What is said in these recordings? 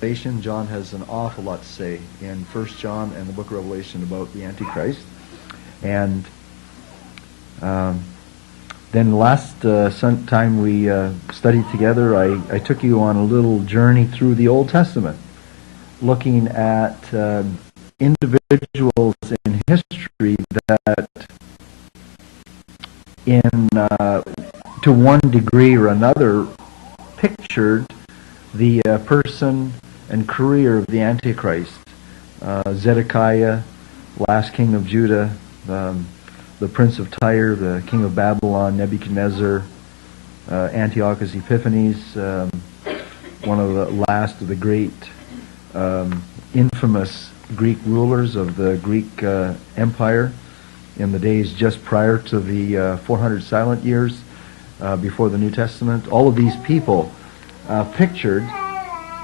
Revelation. John has an awful lot to say in 1 John and the book of Revelation about the Antichrist. And then last time we studied together, I took you on a little journey through the Old Testament, looking at individuals in history that to one degree or another pictured the person and career of the Antichrist. Zedekiah, last king of Judah, the prince of Tyre, the king of Babylon, Nebuchadnezzar, Antiochus Epiphanes, one of the last of the great infamous Greek rulers of the Greek Empire in the days just prior to the 400 silent years before the New Testament. All of these people pictured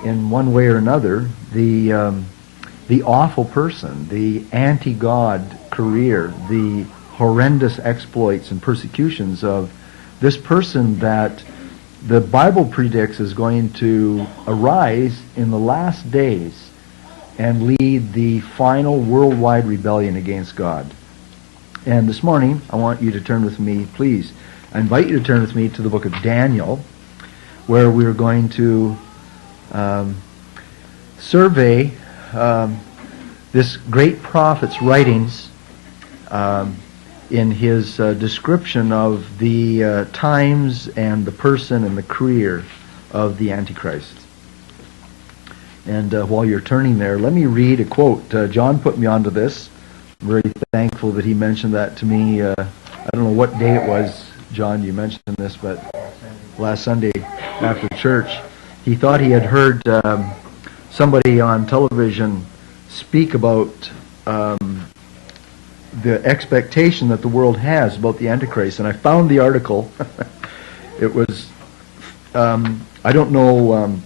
in one way or another the awful person, the anti-God career, the horrendous exploits and persecutions of this person that the Bible predicts is going to arise in the last days and lead the final worldwide rebellion against God. And this morning, I want you to turn with me, please. I invite you to turn with me to the book of Daniel, where we're going to survey this great prophet's writings in his description of the times and the person and the career of the Antichrist. And while you're turning there, let me read a quote. John put me onto this. I'm very thankful that he mentioned that to me. I don't know what day it was, John, you mentioned this, but last Sunday after church, he thought he had heard somebody on television speak about the expectation that the world has about the Antichrist. And I found the article. It was, I don't know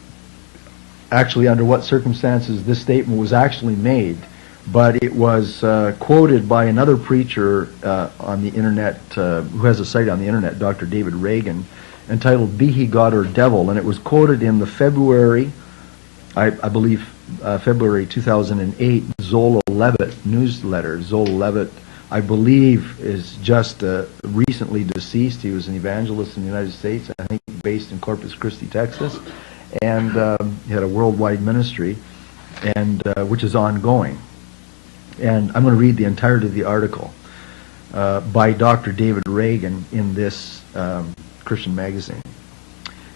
actually under what circumstances this statement was actually made, but it was quoted by another preacher on the internet, who has a site on the internet, Dr. David Reagan, entitled Be He God or Devil, and it was quoted in the February, I believe, February 2008 Zola Levitt newsletter. Zola Levitt, I believe, is just recently deceased. He was an evangelist in the United States, I think based in Corpus Christi, Texas, and he had a worldwide ministry, and which is ongoing. And I'm going to read the entirety of the article by Dr. David Reagan in this Christian magazine.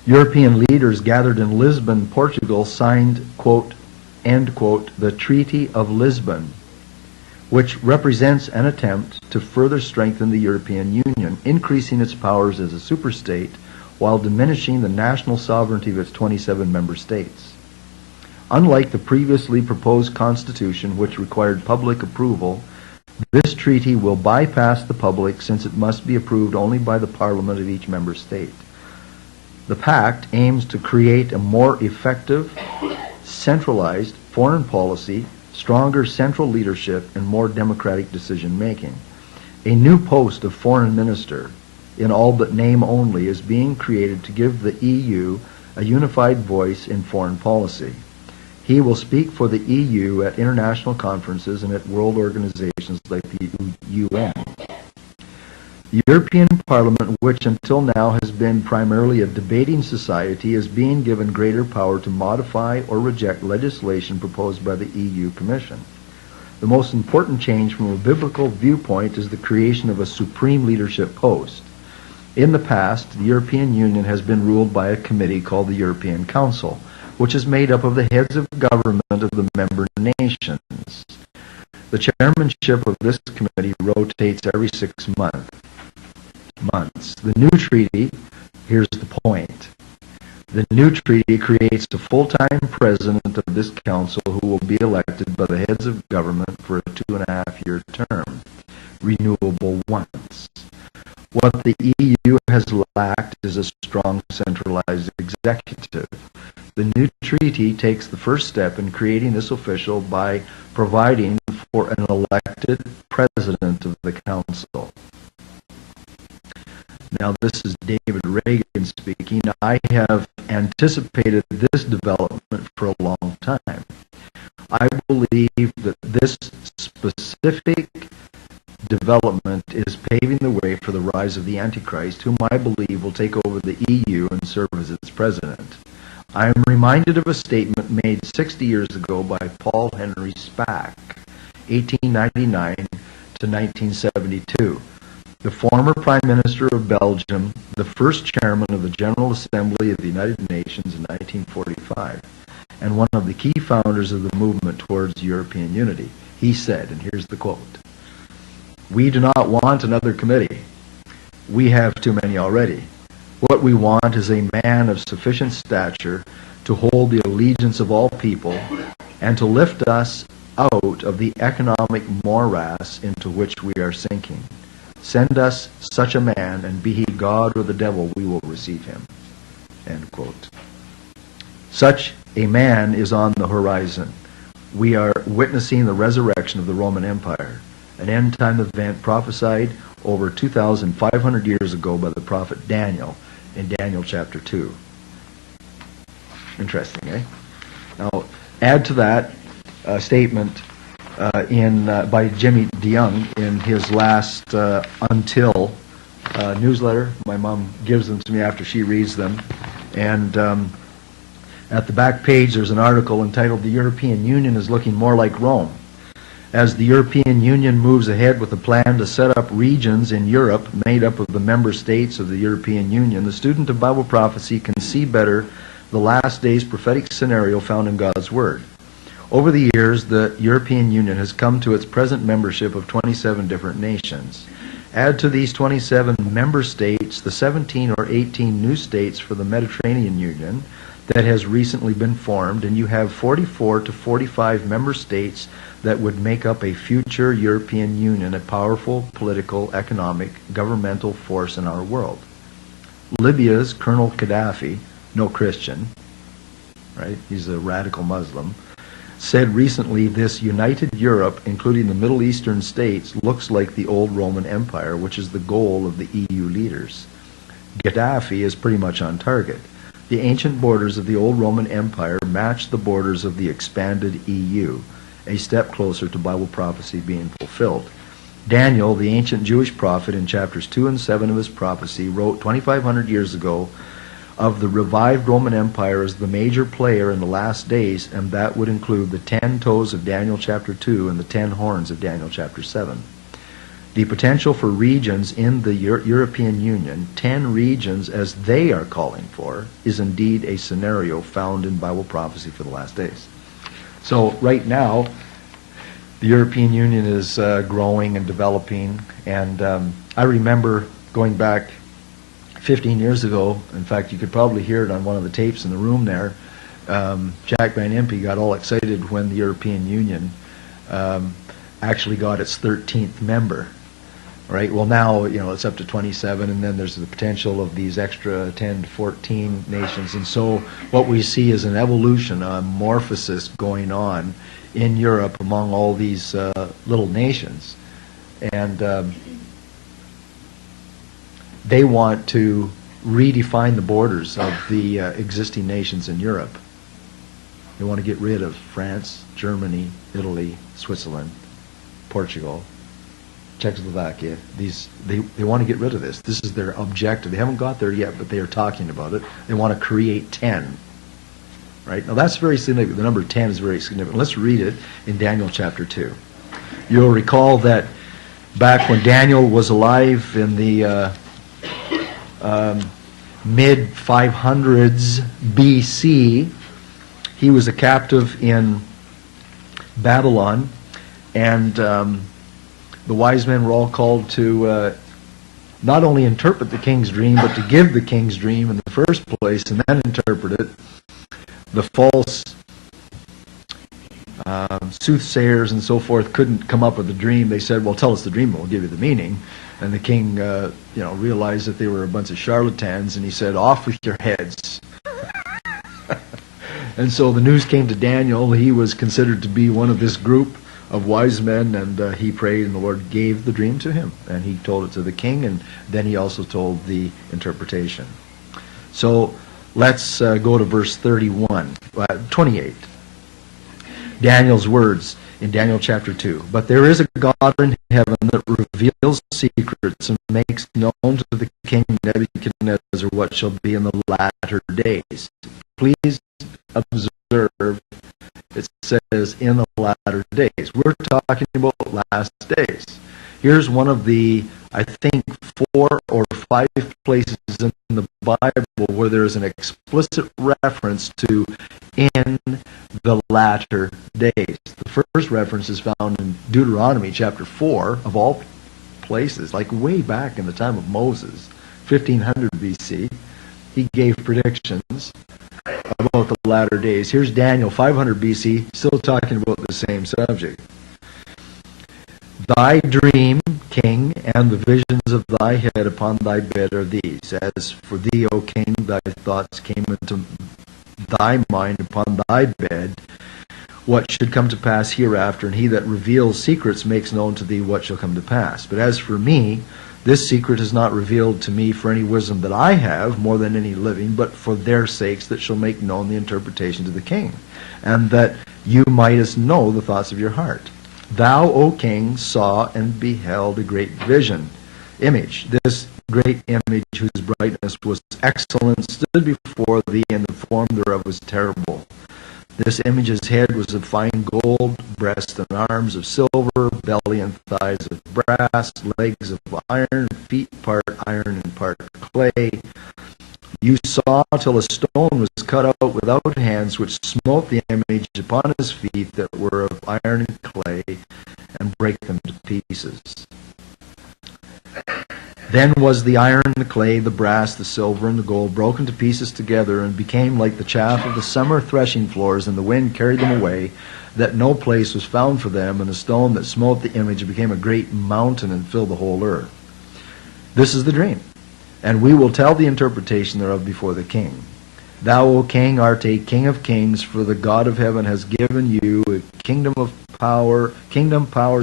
European leaders gathered in Lisbon, Portugal, signed, quote, end quote, the Treaty of Lisbon, which represents an attempt to further strengthen the European Union, increasing its powers as a superstate while diminishing the national sovereignty of its 27 member states. Unlike the previously proposed constitution, which required public approval, this treaty will bypass the public since it must be approved only by the parliament of each member state. The pact aims to create a more effective, centralized foreign policy, stronger central leadership, and more democratic decision-making. A new post of foreign minister, in all but name only, is being created to give the EU a unified voice in foreign policy. He will speak for the EU at international conferences and at world organizations like the UN. The European Parliament, which until now has been primarily a debating society, is being given greater power to modify or reject legislation proposed by the EU Commission. The most important change from a biblical viewpoint is the creation of a supreme leadership post. In the past, the European Union has been ruled by a committee called the European Council, which is made up of the heads of government of the member nations. The chairmanship of this committee rotates every 6 months. The new treaty, here's the point, the new treaty creates a full-time president of this council who will be elected by the heads of government for a 2.5-year term, renewable once. What the EU has lacked is a strong centralized executive. The new treaty takes the first step in creating this official by providing for an elected president of the council. Now this is David Reagan speaking. I have anticipated this development for a long time. I believe that this specific development is paving the way for the rise of the Antichrist, whom I believe will take over the EU and serve as its president. I am reminded of a statement made 60 years ago by Paul Henry Spaak, 1899 to 1972. The former Prime Minister of Belgium, the first chairman of the General Assembly of the United Nations in 1945, and one of the key founders of the movement towards European unity. He said, and here's the quote, "We do not want another committee. We have too many already. What we want is a man of sufficient stature to hold the allegiance of all people and to lift us out of the economic morass into which we are sinking. Send us such a man, and be he God or the devil, we will receive him." End quote. Such a man is on the horizon. We are witnessing the resurrection of the Roman Empire, an end-time event prophesied over 2,500 years ago by the prophet Daniel in Daniel chapter 2. Interesting, eh? Now, add to that statement by Jimmy DeYoung in his last Until newsletter. My mom gives them to me after she reads them. And at the back page, there's an article entitled "The European Union is Looking More Like Rome." As the European Union moves ahead with a plan to set up regions in Europe made up of the member states of the European Union, the student of Bible prophecy can see better the last days prophetic scenario found in God's Word. Over the years, the European Union has come to its present membership of 27 different nations. Add to these 27 member states the 17 or 18 new states for the Mediterranean Union that has recently been formed, and you have 44 to 45 member states that would make up a future European Union, a powerful political, economic, governmental force in our world. Libya's Colonel Gaddafi, no Christian, right? He's a radical Muslim, said recently this united Europe, including the Middle Eastern states, looks like the old Roman Empire, which is the goal of the EU leaders. Gaddafi is pretty much on target. The ancient borders of the old Roman Empire match the borders of the expanded EU, a step closer to Bible prophecy being fulfilled. Daniel, the ancient Jewish prophet, in chapters 2 and 7 of his prophecy, wrote 2,500 years ago of the revived Roman Empire as the major player in the last days, and that would include the 10 toes of Daniel chapter 2 and the 10 horns of Daniel chapter 7. The potential for regions in the European Union, 10 regions as they are calling for, is indeed a scenario found in Bible prophecy for the last days. So right now, the European Union is growing and developing, and I remember going back 15 years ago, in fact, you could probably hear it on one of the tapes in the room there, Jack Van Impe got all excited when the European Union actually got its 13th member, right? Well, now, it's up to 27, and then there's the potential of these extra 10 to 14 nations. And so what we see is an evolution, a morphosis going on in Europe among all these little nations. And they want to redefine the borders of the existing nations in Europe. They want to get rid of France, Germany, Italy, Switzerland, Portugal, Czechoslovakia. They want to get rid of this. This is their objective. They haven't got there yet, but they are talking about it. They want to create 10. Right? Now that's very significant. The number 10 is very significant. Let's read it in Daniel chapter 2. You'll recall that back when Daniel was alive in the mid-500s BC, he was a captive in Babylon, and the wise men were all called to not only interpret the king's dream, but to give the king's dream in the first place and then interpret it. The false soothsayers and so forth couldn't come up with the dream. They said, well, tell us the dream and we'll give you the meaning. And the king realized that they were a bunch of charlatans, and he said, off with your heads. And so the news came to Daniel. He was considered to be one of this group of wise men, and he prayed, and the Lord gave the dream to him, and he told it to the king, and then he also told the interpretation. So let's go to verse 28. Daniel's words in Daniel chapter 2. But there is a God in heaven that reveals secrets and makes known to the king Nebuchadnezzar what shall be in the latter days. Please observe, it says in the latter days. We're talking about last days. Here's one of the, I think, 4 or 5 places in the Bible where there is an explicit reference to in the latter days. The first reference is found in Deuteronomy chapter 4, of all places, like way back in the time of Moses, 1500 BC. He gave predictions about the latter days. Here's Daniel, 500 BC, still talking about the same subject. Thy dream, king, and the visions of thy head upon thy bed are these. As for thee, O king, thy thoughts came into thy mind upon thy bed, what should come to pass hereafter, and he that reveals secrets makes known to thee what shall come to pass. But as for me, this secret is not revealed to me for any wisdom that I have, more than any living, but for their sakes that shall make known the interpretation to the king, and that you mightest know the thoughts of your heart. Thou, O king, saw and beheld a great image. This great image, whose brightness was excellent, stood before thee, and the form thereof was terrible. This image's head was of fine gold, breast and arms of silver, belly and thighs of brass, legs of iron, feet part iron and part clay. You saw till a stone was cut out without hands, which smote the image upon his feet that were of iron and clay, and brake them to pieces. Then was the iron, the clay, the brass, the silver, and the gold broken to pieces together, and became like the chaff of the summer threshing floors, and the wind carried them away, that no place was found for them, and the stone that smote the image became a great mountain and filled the whole earth. This is the dream, and we will tell the interpretation thereof before the king. Thou, O king, art a king of kings, for the God of heaven has given you a kingdom, power,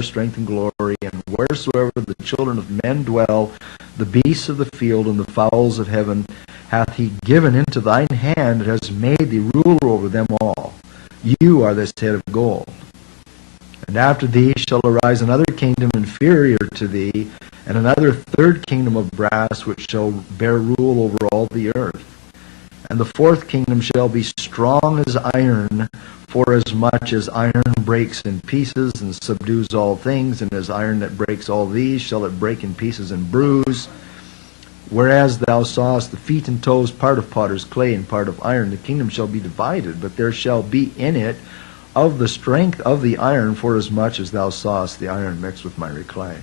strength, and glory, and wheresoever the children of men dwell, the beasts of the field and the fowls of heaven hath he given into thine hand, and has made thee ruler over them all. You are this head of gold. And after thee shall arise another kingdom inferior to thee, and another third kingdom of brass, which shall bear rule over all the earth. And the fourth kingdom shall be strong as iron, for as much as iron breaks in pieces and subdues all things, and as iron that breaks all these, shall it break in pieces and bruise. Whereas thou sawest the feet and toes, part of potter's clay and part of iron, the kingdom shall be divided, but there shall be in it of the strength of the iron, for as much as thou sawest the iron mixed with miry clay.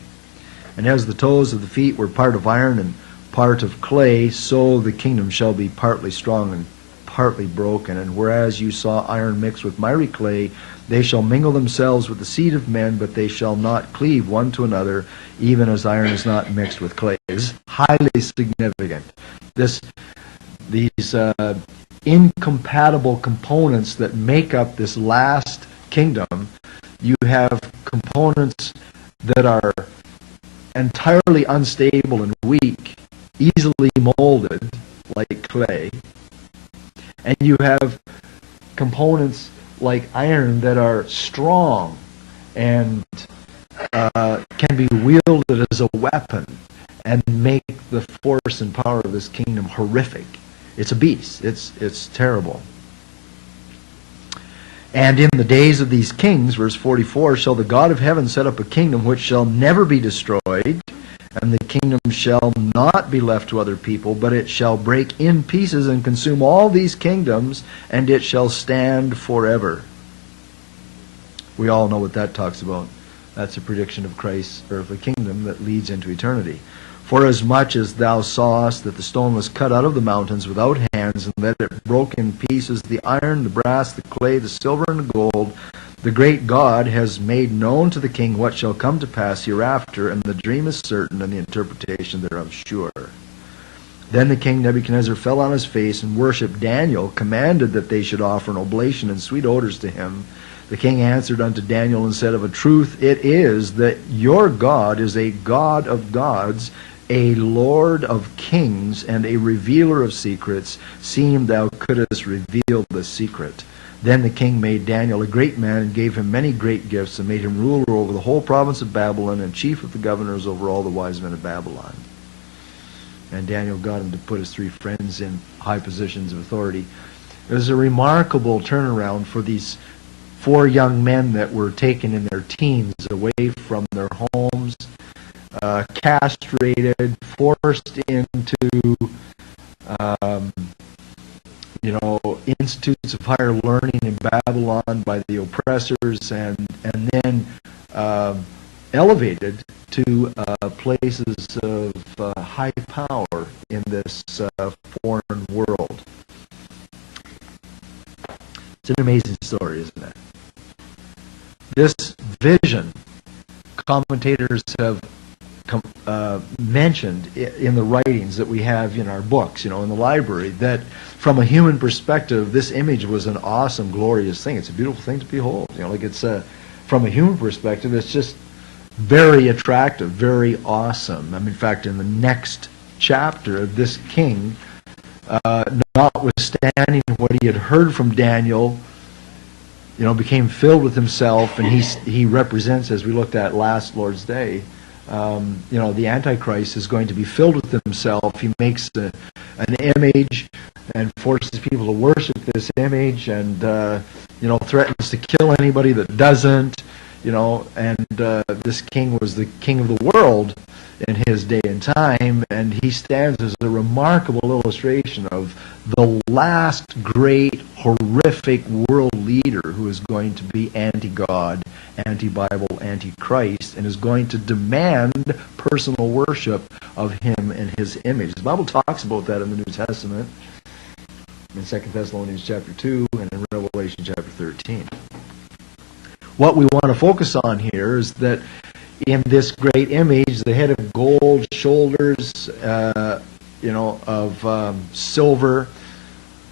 And as the toes of the feet were part of iron and part of clay, so the kingdom shall be partly strong and partly broken. And whereas you saw iron mixed with miry clay, they shall mingle themselves with the seed of men, but they shall not cleave one to another, even as iron is not mixed with clay. This is highly significant. These incompatible components that make up this last kingdom, you have components that are entirely unstable and weak, easily molded like clay, and you have components like iron that are strong and can be wielded as a weapon and make the force and power of this kingdom horrific. It's a beast. It's terrible. And in the days of these kings, verse 44, shall the God of heaven set up a kingdom which shall never be destroyed, and the kingdom shall not be left to other people, but it shall break in pieces and consume all these kingdoms, and it shall stand forever. We all know what that talks about. That's a prediction of Christ's earthly kingdom that leads into eternity. For as much as thou sawest that the stone was cut out of the mountains without hands, and that it broke in pieces the iron, the brass, the clay, the silver, and the gold, the great God has made known to the king what shall come to pass hereafter, and the dream is certain, and the interpretation thereof sure. Then the king Nebuchadnezzar fell on his face and worshipped Daniel, commanded that they should offer an oblation and sweet odors to him. The king answered unto Daniel and said, Of a truth it is that your God is a God of gods, a Lord of kings, and a revealer of secrets, seeing thou couldst reveal the secret. Then the king made Daniel a great man, and gave him many great gifts, and made him ruler over the whole province of Babylon, and chief of the governors over all the wise men of Babylon. And Daniel got him to put his 3 friends in high positions of authority. It was a remarkable turnaround for these 4 young men that were taken in their teens away from their homes, castrated, forced into, institutes of higher learning in Babylon by the oppressors, and then elevated to places of high power in this foreign world. It's an amazing story, isn't it? This vision, commentators have mentioned in the writings that we have in our books, in the library, that from a human perspective, this image was an awesome, glorious thing. It's a beautiful thing to behold. From a human perspective, it's just very attractive, very awesome. In fact, in the next chapter, this king, notwithstanding what he had heard from Daniel, became filled with himself, and he represents, as we looked at last Lord's Day, the Antichrist is going to be filled with himself. He makes an image and forces people to worship this image, and threatens to kill anybody that doesn't. This king was the king of the world in his day and time, and he stands as a remarkable illustration of the last great horrific world leader who is going to be anti-God, anti-Bible, anti-Christ, and is going to demand personal worship of him and his image. The Bible talks about that in the New Testament, in 2 Thessalonians chapter 2 and in Revelation chapter 13. What we want to focus on here is that in this great image, the head of gold, shoulders, of silver,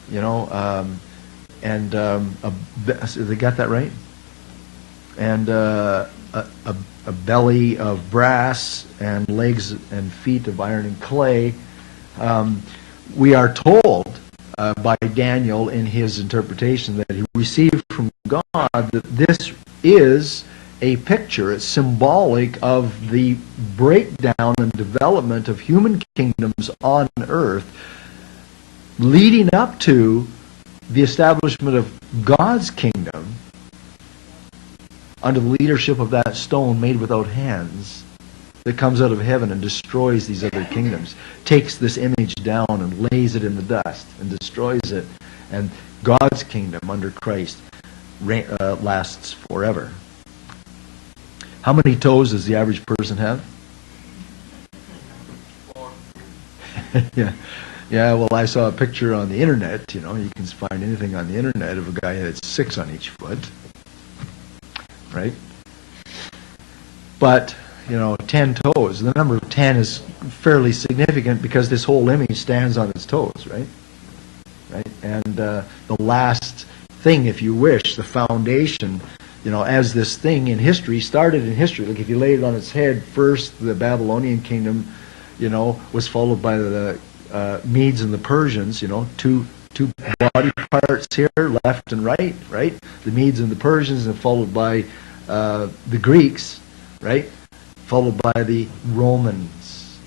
they got that right? And a belly of brass, and legs and feet of iron and clay. We are told by Daniel in his interpretation that he received from God that this is a picture, it's symbolic of the breakdown and development of human kingdoms on earth, leading up to the establishment of God's kingdom under the leadership of that stone made without hands that comes out of heaven and destroys these other kingdoms, takes this image down and lays it in the dust and destroys it, and God's kingdom under Christ lasts forever. How many toes does the average person have? 4. Yeah. Well, I saw a picture on the internet. You can find anything on the internet of a guy that's 6 on each foot, right? But 10 toes. The number of 10 is fairly significant because this whole image stands on its toes, right? Right. And the last thing, if you wish, the foundation. As this thing in history started in history, like if you laid it on its head, first the Babylonian kingdom, was followed by the Medes and the Persians, two body parts here, left and right, right? The Medes and the Persians, and followed by the Greeks, right? Followed by the Romans,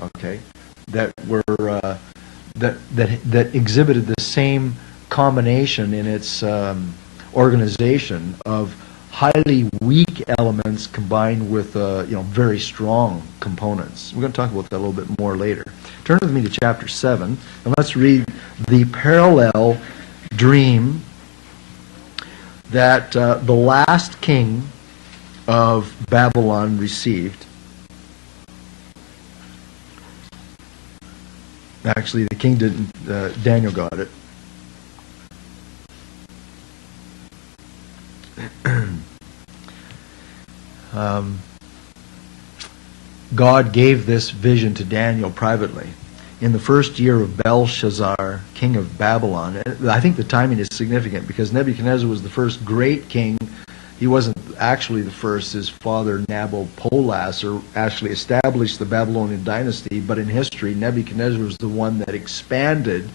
okay? That were that exhibited the same combination in its organization of highly weak elements combined with very strong components. We're going to talk about that a little bit more later. Turn with me to chapter 7, and let's read the parallel dream that the last king of Babylon received. Actually, the king didn't, Daniel got it. God gave this vision to Daniel privately. in the first year of Belshazzar, king of Babylon. And I think the timing is significant because Nebuchadnezzar was the first great king. He wasn't actually the first. His father Nabopolassar actually established the Babylonian dynasty, but in history, Nebuchadnezzar was the one that expanded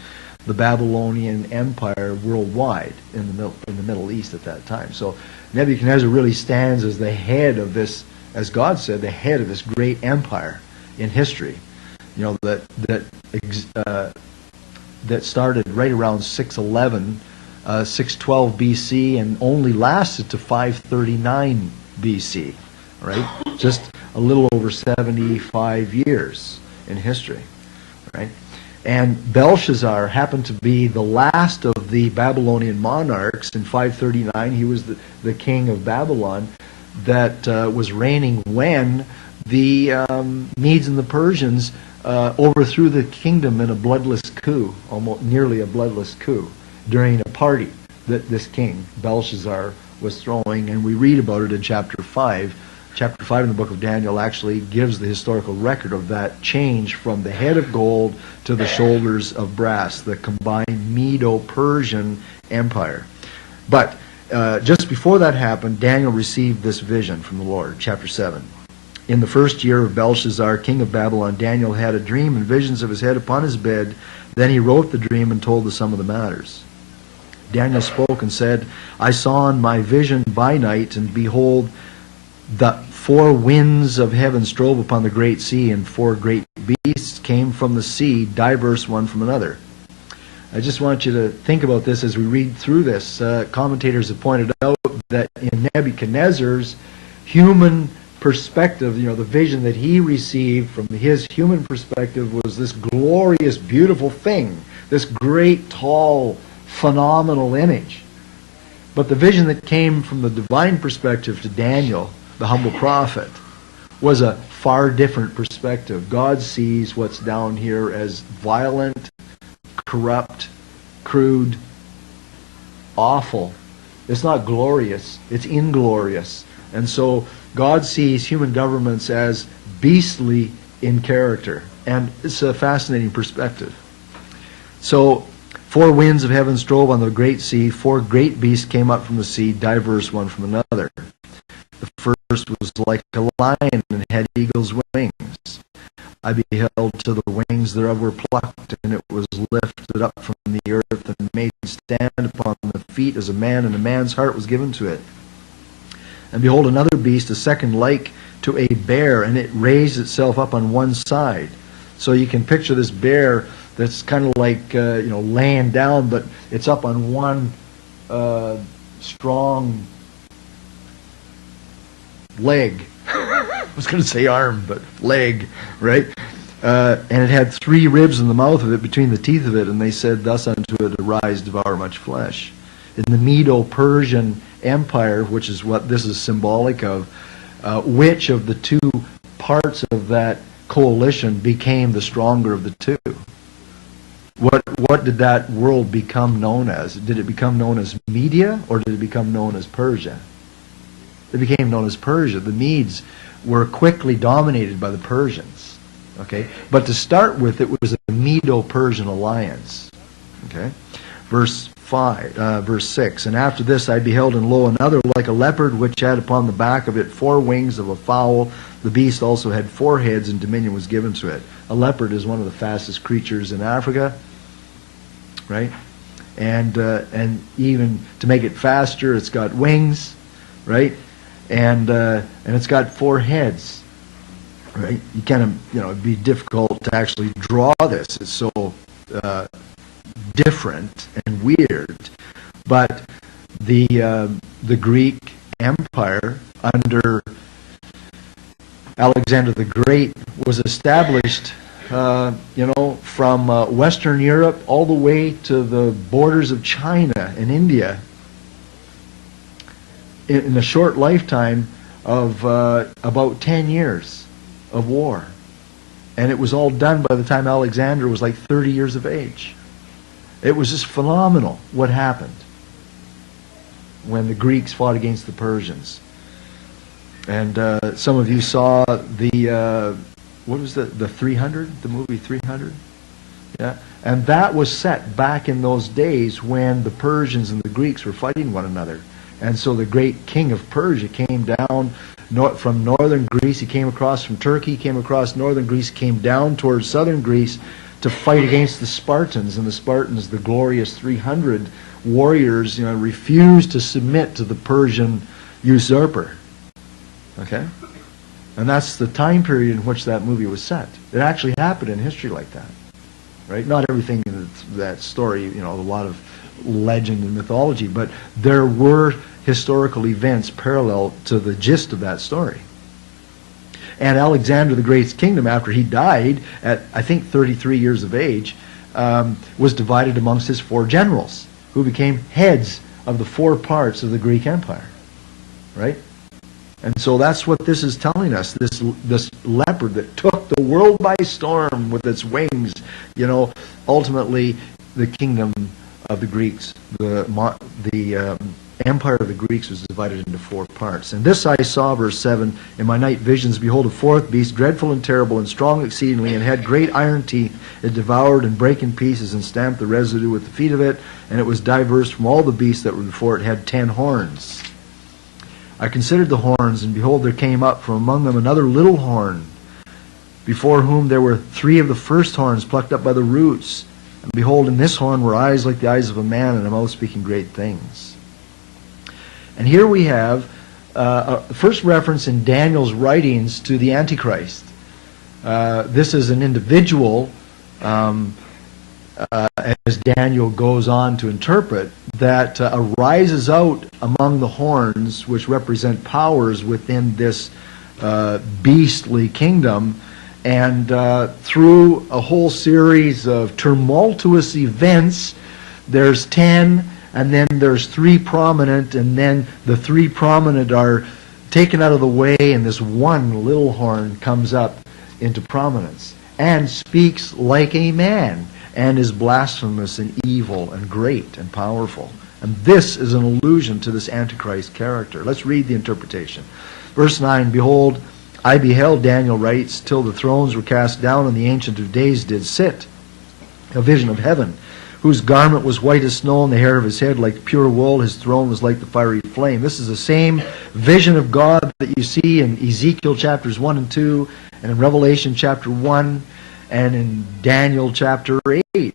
the Babylonian Empire worldwide in the Middle East at that time. So Nebuchadnezzar really stands as the head of this, as God said, the head of this great empire in history. You know, that started right around 611, 612 BC, and only lasted to 539 BC. Right, just a little over 75 years in history. Right. And Belshazzar happened to be the last of the Babylonian monarchs. In 539, he was the king of Babylon that was reigning when the Medes and the Persians overthrew the kingdom in a bloodless coup, almost nearly a bloodless coup, during a party that this king, Belshazzar, was throwing. And we read about it in chapter 5. Chapter 5 in the book of Daniel actually gives the historical record of that change from the head of gold to the shoulders of brass, the combined Medo-Persian empire. But just before that happened, Daniel received this vision from the Lord, chapter 7. In the first year of Belshazzar, king of Babylon, Daniel had a dream and visions of his head upon his bed. Then he wrote the dream and told the sum of the matters. Daniel spoke and said, I saw in my vision by night, and behold, the four winds of heaven strove upon the great sea, and four great beasts came from the sea, diverse one from another. I just want you to think about this as we read through this. Commentators have pointed out that in Nebuchadnezzar's human perspective, you know, the vision that he received from his human perspective was this glorious, beautiful thing, this great, tall, phenomenal image. But the vision that came from the divine perspective to Daniel, the humble prophet, was a far different perspective. God sees what's down here as violent, corrupt, crude, awful. It's not glorious, it's inglorious. And so God sees human governments as beastly in character. And it's a fascinating perspective. So, four winds of heaven strove on the great sea, four great beasts came up from the sea, diverse one from another. The first was like a lion and had eagle's wings. I beheld till the wings thereof were plucked, and it was lifted up from the earth and made stand upon the feet as a man, and a man's heart was given to it. And behold, another beast, a second like to a bear, and it raised itself up on one side. So you can picture this bear that's kind of like, laying down, but it's up on one strong leg. I was going to say arm, but leg, right? And it had three ribs in the mouth of it, between the teeth of it, and they said, thus unto it arise, devour much flesh. In the Medo-Persian Empire, which is what this is symbolic of, which of the two parts of that coalition became the stronger of the two? What did that world become known as? Did it become known as Media, or did it become known as Persia? It became known as Persia. The Medes were quickly dominated by the Persians. Okay, but to start with, it was a Medo-Persian alliance. Okay, verse 6. And after this I beheld, and lo, another like a leopard, which had upon the back of it four wings of a fowl. The beast also had four heads, and dominion was given to it. A leopard is one of the fastest creatures in Africa, right? And even to make it faster, it's got wings, right? And it's got four heads, right? You kind of, it'd be difficult to actually draw this. It's so different and weird. But the Greek Empire under Alexander the Great was established, from Western Europe all the way to the borders of China and India in a short lifetime of about 10 years of war. And it was all done by the time Alexander was like 30 years of age. It was just phenomenal what happened when the Greeks fought against the Persians. And some of you saw the 300, the movie 300? Yeah, and that was set back in those days when the Persians and the Greeks were fighting one another. And so the great king of Persia came down from northern Greece. He came across from Turkey, came across northern Greece, came down towards southern Greece to fight against the Spartans. And the Spartans, the glorious 300 warriors, refused to submit to the Persian usurper. Okay? And that's the time period in which that movie was set. It actually happened in history like that. Right? Not everything in that story, a lot of legend and mythology, but there were historical events parallel to the gist of that story. And Alexander the Great's kingdom, after he died at, I think, 33 years of age, was divided amongst his 4 generals, who became heads of the 4 parts of the Greek Empire. Right? And so that's what this is telling us. This leopard that took the world by storm with its wings, ultimately the kingdom of the Greeks, the empire of the Greeks was divided into 4 parts. And this I saw, verse 7, in my night visions, behold, a 4th beast, dreadful and terrible, and strong exceedingly, and had great iron teeth. It devoured and brake in pieces, and stamped the residue with the feet of it, and it was diverse from all the beasts that were before it, had 10 horns. I considered the horns, and behold, there came up from among them another little horn, before whom there were 3 of the first horns plucked up by the roots. And behold, in this horn were eyes like the eyes of a man, and a mouth speaking great things. And here we have a first reference in Daniel's writings to the Antichrist. This is an individual, as Daniel goes on to interpret, that arises out among the horns, which represent powers within this beastly kingdom, and through a whole series of tumultuous events, there's 10, and then there's 3 prominent, and then the 3 prominent are taken out of the way, and this one little horn comes up into prominence and speaks like a man, and is blasphemous and evil and great and powerful. And this is an allusion to this Antichrist character. Let's read the interpretation. Verse 9, behold, I beheld, Daniel writes, till the thrones were cast down, and the Ancient of Days did sit, a vision of heaven, whose garment was white as snow, and the hair of his head like pure wool. His throne was like the fiery flame. This is the same vision of God that you see in Ezekiel chapters 1 and 2, and in Revelation chapter 1, and in Daniel chapter 8.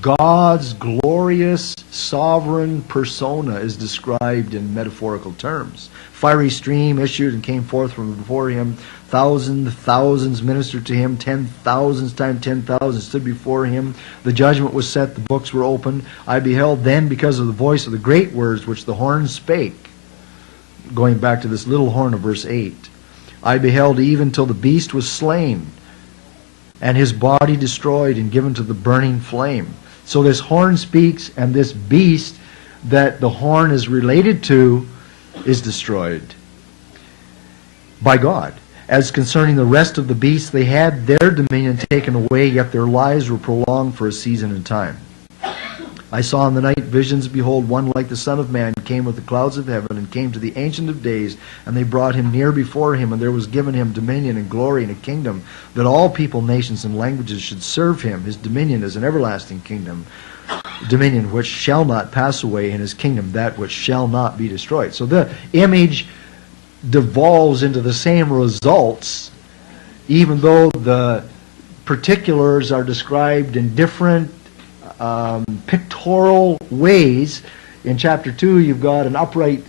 God's glorious, sovereign persona is described in metaphorical terms. Fiery stream issued and came forth from before him. Thousands ministered to him. 10,000 times 10,000 stood before him. The judgment was set. The books were opened. I beheld then, because of the voice of the great words which the horn spake. Going back to this little horn of verse 8. I beheld even till the beast was slain, and his body destroyed and given to the burning flame. So this horn speaks, and this beast that the horn is related to is destroyed by God. As concerning the rest of the beasts, they had their dominion taken away, yet their lives were prolonged for a season and time. I saw in the night visions, behold, one like the Son of Man came with the clouds of heaven, and came to the Ancient of Days, and they brought him near before him, and there was given him dominion and glory and a kingdom, that all people, nations, and languages should serve him. His dominion is an everlasting kingdom, dominion which shall not pass away, and his kingdom that which shall not be destroyed. So the image devolves into the same results, even though the particulars are described in different pictorial ways. In chapter 2, you've got an upright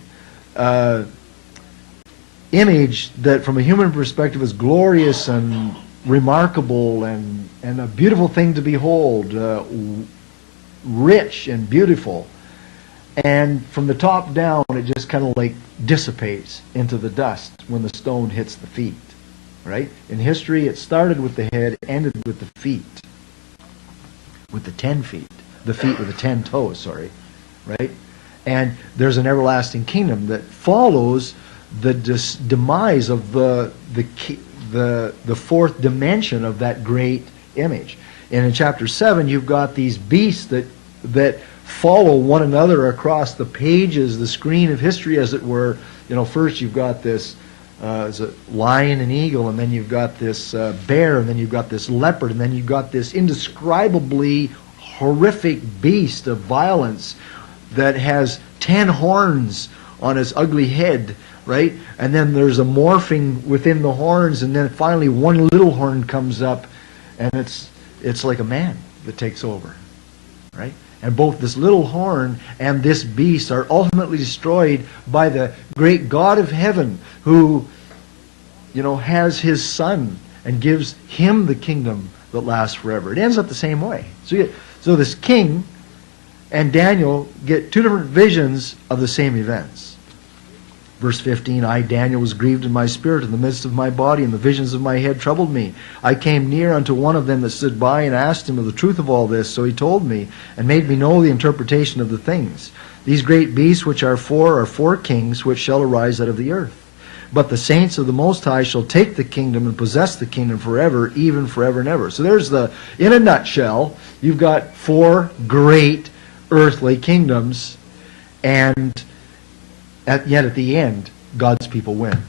image that from a human perspective is glorious and remarkable and a beautiful thing to behold, rich and beautiful. And from the top down, it just kind of like dissipates into the dust when the stone hits the feet. Right? In history, it started with the head, ended with the feet. With the 10 feet. The feet with the 10 toes, sorry. Right? And there's an everlasting kingdom that follows the demise of the fourth dimension of that great image. And in chapter 7, you've got these beasts that follow one another across the pages, the screen of history, as it were. First you've got this is a lion and eagle, and then you've got this bear, and then you've got this leopard, and then you've got this indescribably horrific beast of violence that has 10 horns on his ugly head, right? And then there's a morphing within the horns, and then finally one little horn comes up, and it's like a man that takes over, right? And both this little horn and this beast are ultimately destroyed by the great God of heaven, who, has his son and gives him the kingdom that lasts forever. It ends up the same way. So this king and Daniel get two different visions of the same events. Verse 15, I, Daniel, was grieved in my spirit in the midst of my body, and the visions of my head troubled me. I came near unto one of them that stood by, and asked him of the truth of all this. So he told me, and made me know the interpretation of the things. These great beasts which are four kings, which shall arise out of the earth. But the saints of the Most High shall take the kingdom and possess the kingdom forever, even forever and ever. So there's in a nutshell, you've got four great earthly kingdoms, and yet at the end, God's people win.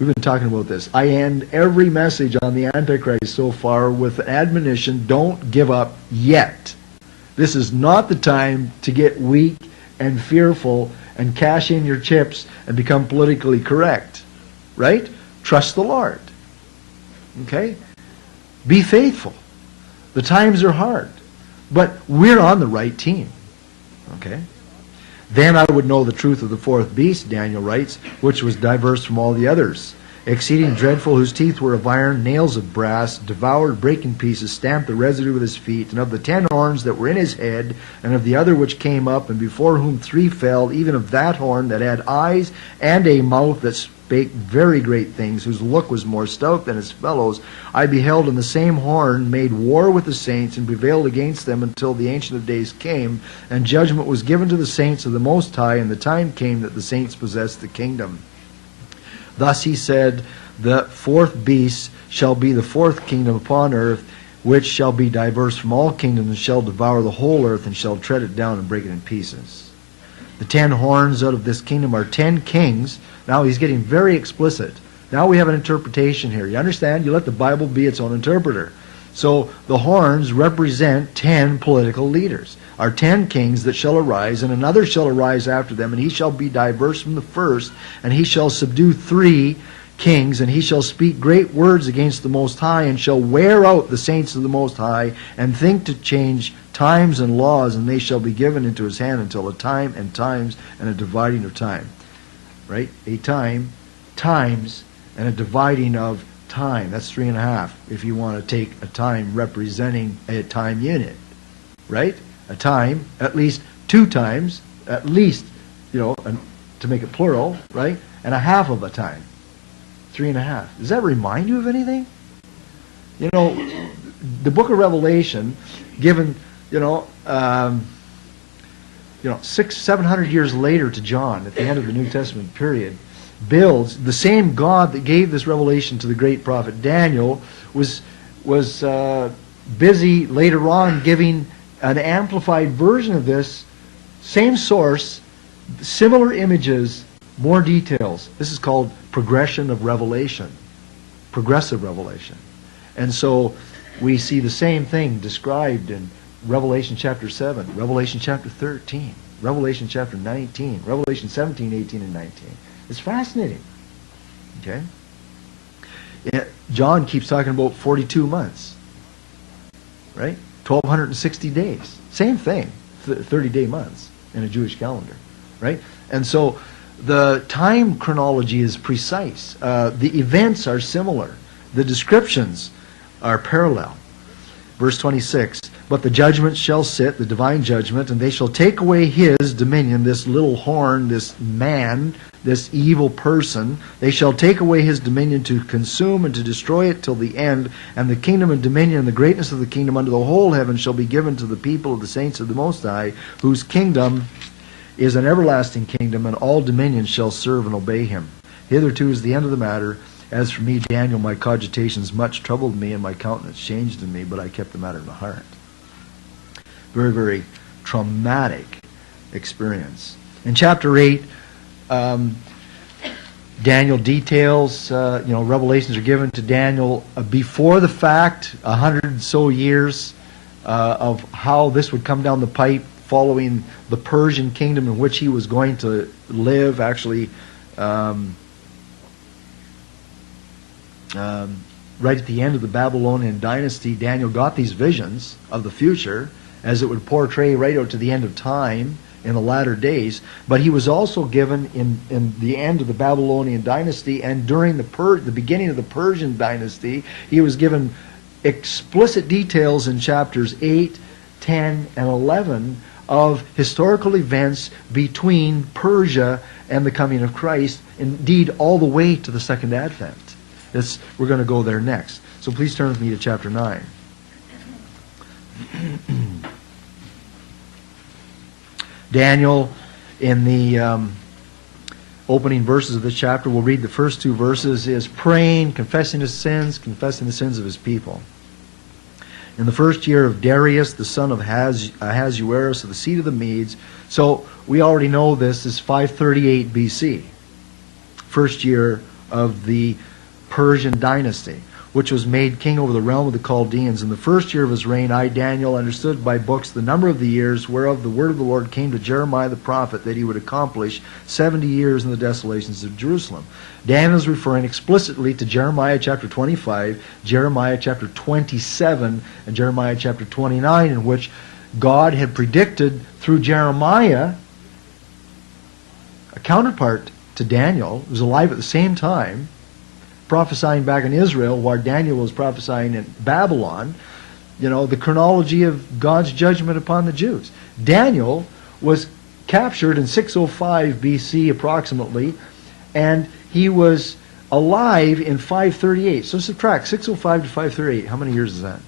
We've been talking about this. I end every message on the Antichrist so far with an admonition: don't give up yet. This is not the time to get weak and fearful and cash in your chips and become politically correct. Right? Trust the Lord. Okay? Be faithful. The times are hard. But we're on the right team. Okay? Then I would know the truth of the fourth beast, Daniel writes, which was diverse from all the others, exceeding dreadful, whose teeth were of iron, nails of brass, devoured, brake in pieces, stamped the residue with his feet, and of the 10 horns that were in his head, and of the other which came up, and before whom 3 fell, even of that horn that had eyes and a mouth that spake very great things, whose look was more stout than his fellows, I beheld, and the same horn made war with the saints, and prevailed against them until the Ancient of Days came, and judgment was given to the saints of the Most High, and the time came that the saints possessed the kingdom. Thus he said, the fourth beast shall be the fourth kingdom upon earth, which shall be diverse from all kingdoms, and shall devour the whole earth, and shall tread it down and break it in pieces. The 10 horns out of this kingdom are 10 kings. Now he's getting very explicit. Now we have an interpretation here. You understand? You let the Bible be its own interpreter. So the horns represent 10 political leaders, are 10 kings that shall arise, and another shall arise after them, and he shall be diverse from the first, and he shall subdue 3 kings, and he shall speak great words against the Most High, and shall wear out the saints of the Most High, and think to change times and laws, and they shall be given into his hand until a time and times and a dividing of time. Right? A time, times, and a dividing of time. That's 3.5 if you want to take a time representing a time unit. Right? A time, at least 2 times, at least, to make it plural, right? And a half of a time. 3.5. Does that remind you of anything? The book of Revelation, given, 600-700 years later to John, at the end of the New Testament period, builds the same God that gave this revelation to the great prophet Daniel was busy later on giving an amplified version of this, same source, similar images, more details. This is called progression of revelation, progressive revelation. And so we see the same thing described in Revelation chapter 7, Revelation chapter 13, Revelation chapter 19, Revelation 17, 18, and 19. It's fascinating. Okay? John keeps talking about 42 months. Right? 1,260 days. Same thing. 30-day months in a Jewish calendar. Right? And so the time chronology is precise. The events are similar. The descriptions are parallel. Verse 26, but the judgment shall sit, the divine judgment, and they shall take away his dominion, this little horn, this man, this evil person. They shall take away his dominion to consume and to destroy it till the end. And the kingdom and dominion and the greatness of the kingdom under the whole heaven shall be given to the people of the saints of the Most High, whose kingdom is an everlasting kingdom, and all dominions shall serve and obey him. Hitherto is the end of the matter. As for me, Daniel, my cogitations much troubled me, and my countenance changed in me, but I kept the matter in my heart. Very, very traumatic experience. In chapter 8, Daniel details, revelations are given to Daniel before the fact, 100 so years of how this would come down the pipe following the Persian kingdom in which he was going to live. Actually, right at the end of the Babylonian dynasty, Daniel got these visions of the future as it would portray right out to the end of time in the latter days. But he was also given in the end of the Babylonian dynasty and during the beginning of the Persian dynasty, he was given explicit details in chapters 8, 10, and 11 of historical events between Persia and the coming of Christ, indeed all the way to the Second Advent. We're going to go there next. So please turn with me to chapter 9. Daniel, in the opening verses of this chapter, we'll read the first two verses, is praying, confessing his sins, confessing the sins of his people. In the first year of Darius, the son of Ahasuerus, of the seed of the Medes. So we already know this is 538 BC, first year of the Persian dynasty, which was made king over the realm of the Chaldeans. In the first year of his reign, I, Daniel, understood by books the number of the years whereof the word of the Lord came to Jeremiah the prophet, that he would accomplish 70 years in the desolations of Jerusalem. Daniel is referring explicitly to Jeremiah chapter 25, Jeremiah chapter 27, and Jeremiah chapter 29, in which God had predicted through Jeremiah, a counterpart to Daniel, who was alive at the same time, prophesying back in Israel while Daniel was prophesying in Babylon, the chronology of God's judgment upon the Jews. Daniel was captured in 605 BC approximately, and he was alive in 538. So subtract 605 to 538. How many years is that?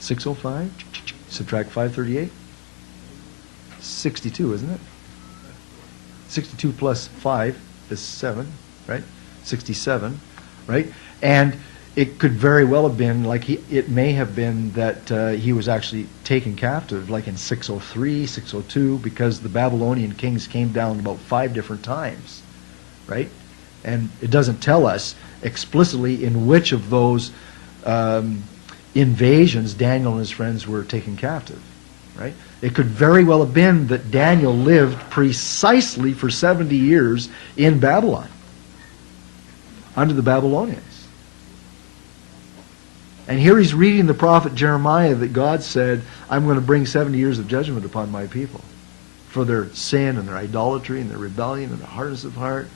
$605? Subtract 538? 62, isn't it? 62 plus 5 is 7, right? 67, right? And it could very well have been, it may have been that he was actually taken captive, like in 603, 602, because the Babylonian kings came down about 5 different times, right? And it doesn't tell us explicitly in which of those invasions Daniel and his friends were taken captive, right? It could very well have been that Daniel lived precisely for 70 years in Babylon under the Babylonians. And here he's reading the prophet Jeremiah that God said, I'm going to bring 70 years of judgment upon my people for their sin and their idolatry and their rebellion and their hardness of heart.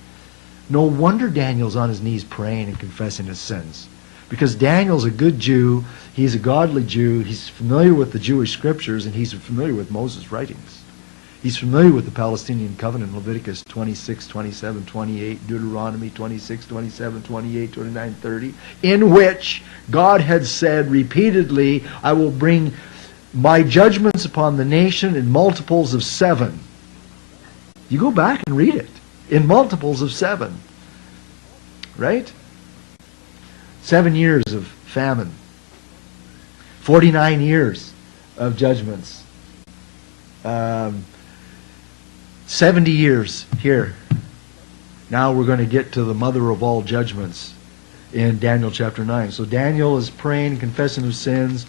No wonder Daniel's on his knees praying and confessing his sins. Because Daniel's a good Jew, he's a godly Jew, he's familiar with the Jewish scriptures, and he's familiar with Moses' writings. He's familiar with the Palestinian covenant, Leviticus 26, 27, 28, Deuteronomy 26, 27, 28, 29, 30, in which God had said repeatedly, I will bring my judgments upon the nation in multiples of 7. You go back and read it. In multiples of 7. Right? 7 years of famine. 49 years of judgments. 70 years here. Now we're going to get to the mother of all judgments in Daniel chapter 9. So Daniel is praying, confessing his sins.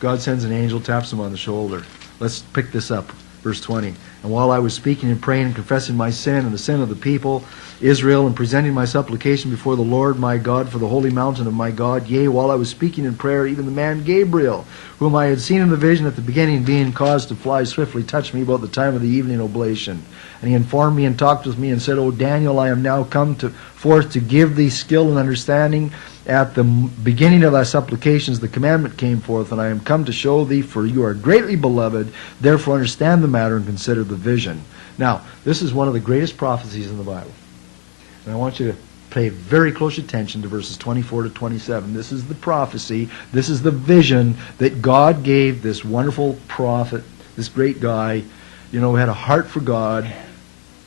God sends an angel, taps him on the shoulder. Let's pick this up. Verse 20. And while I was speaking and praying and confessing my sin and the sin of the people, Israel, and presenting my supplication before the Lord my God for the holy mountain of my God, yea, while I was speaking in prayer, even the man Gabriel, whom I had seen in the vision at the beginning, being caused to fly swiftly, touched me about the time of the evening oblation. And he informed me and talked with me and said, O Daniel, I am now come forth to give thee skill and understanding. At the beginning of thy supplications the commandment came forth, and I am come to show thee, for you are greatly beloved. Therefore understand the matter and consider the vision. Now, this is one of the greatest prophecies in the Bible. And I want you to pay very close attention to verses 24 to 27. This is the prophecy. This is the vision that God gave this wonderful prophet, this great guy, who had a heart for God,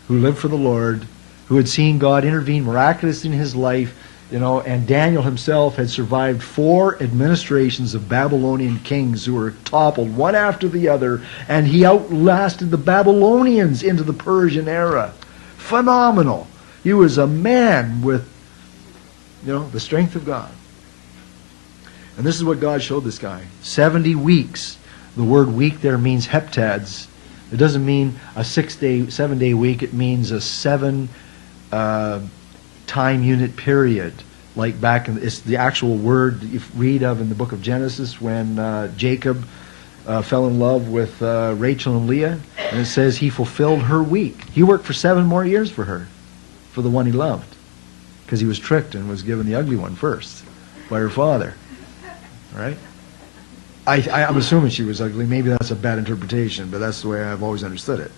who lived for the Lord, who had seen God intervene miraculously in his life, And Daniel himself had survived 4 administrations of Babylonian kings who were toppled one after the other, and he outlasted the Babylonians into the Persian era. Phenomenal. He was a man with, the strength of God. And this is what God showed this guy. 70 weeks. The word week there means heptads. It doesn't mean a 7-day week. It means a 7 time unit period. Like it's the actual word you read of in the book of Genesis when Jacob fell in love with Rachel and Leah. And it says he fulfilled her week. He worked for 7 more years for her, for the one he loved. Because he was tricked and was given the ugly one first by her father. Right? I'm assuming she was ugly. Maybe that's a bad interpretation, but that's the way I've always understood it.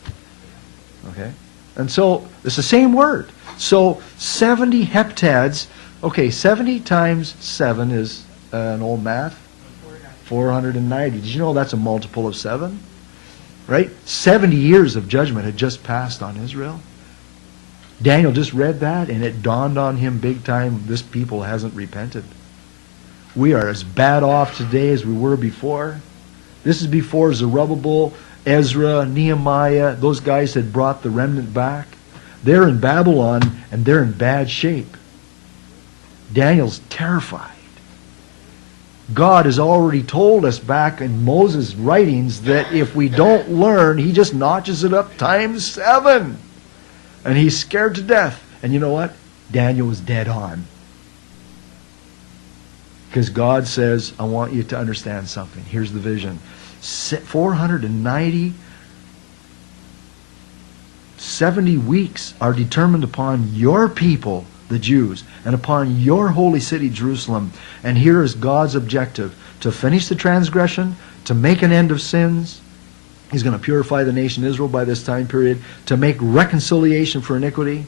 Okay? And so, it's the same word. So, 70 heptads. Okay, 70 times 7 is an old math. 490. Did you know that's a multiple of 7? Right? 70 years of judgment had just passed on Israel. Daniel just read that, and it dawned on him big time, this people hasn't repented. We are as bad off today as we were before. This is before Zerubbabel, Ezra, Nehemiah, those guys had brought the remnant back. They're in Babylon, and they're in bad shape. Daniel's terrified. God has already told us back in Moses' writings that if we don't learn, he just notches it up times 7. And he's scared to death. And you know what? Daniel was dead on. Because God says, I want you to understand something. Here's the vision. 490, 70 weeks are determined upon your people, the Jews, and upon your holy city, Jerusalem. And here is God's objective: to finish the transgression, to make an end of sins. He's going to purify the nation Israel by this time period, to make reconciliation for iniquity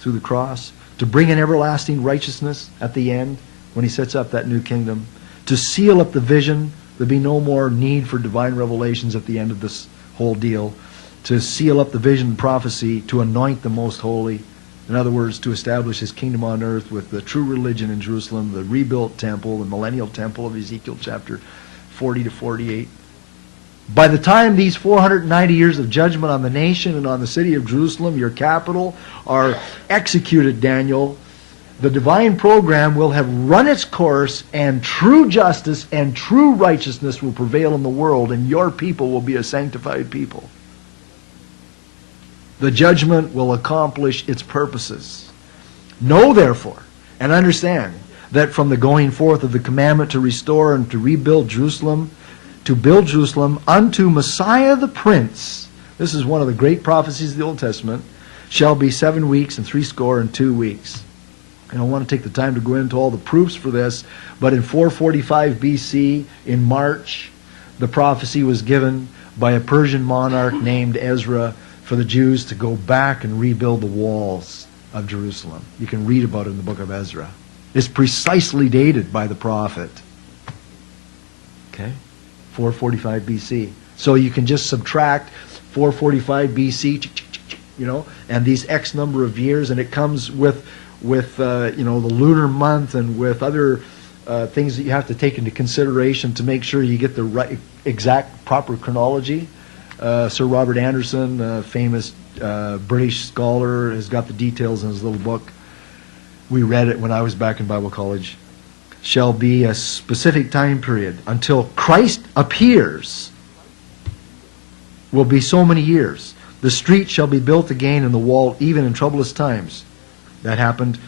through the cross, to bring in everlasting righteousness at the end when he sets up that new kingdom, to seal up the vision. There'll be no more need for divine revelations at the end of this whole deal, to seal up the vision and prophecy, to anoint the most holy. In other words, to establish his kingdom on earth with the true religion in Jerusalem, the rebuilt temple, the millennial temple of Ezekiel chapter 40 to 48. By the time these 490 years of judgment on the nation and on the city of Jerusalem, your capital, are executed, Daniel, the divine program will have run its course, and true justice and true righteousness will prevail in the world, and your people will be a sanctified people. The judgment will accomplish its purposes. Know, therefore, and understand that from the going forth of the commandment to restore and to rebuild Jerusalem, to build Jerusalem unto Messiah the Prince, this is one of the great prophecies of the Old Testament, shall be 7 weeks and 62 weeks. I don't want to take the time to go into all the proofs for this, but in 445 BC, in March, the prophecy was given by a Persian monarch named Ezra for the Jews to go back and rebuild the walls of Jerusalem. You can read about it in the book of Ezra. It's precisely dated by the prophet. Okay? 445 BC. So you can just subtract 445 BC, and these X number of years, and it comes with the lunar month and with other things that you have to take into consideration to make sure you get the right, exact, proper chronology. Sir Robert Anderson, a famous British scholar, has got the details in his little book. We read it when I was back in Bible college. Shall be a specific time period until Christ appears. Will be so many years. The street shall be built again and the wall even in troublous times. That happened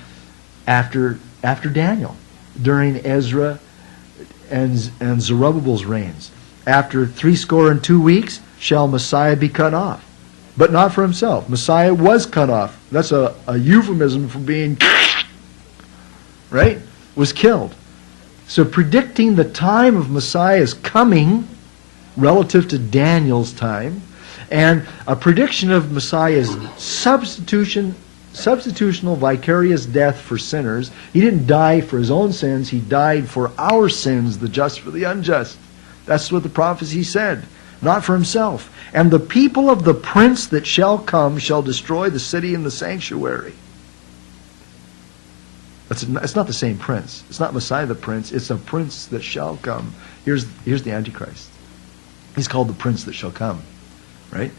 after Daniel, during Ezra and Zerubbabel's reigns. After 62 weeks shall Messiah be cut off, but not for himself. Messiah was cut off. That's a euphemism for being, right? Was killed. So predicting the time of Messiah's coming relative to Daniel's time, and a prediction of Messiah's substitutional vicarious death for sinners. He didn't die for his own sins. He died for our sins, the just for the unjust. That's what the prophecy said. Not for himself. And the people of the prince that shall come shall destroy the city and the sanctuary. It's not the same prince. It's not Messiah the prince. It's a prince that shall come. Here's the Antichrist. He's called the prince that shall come, right?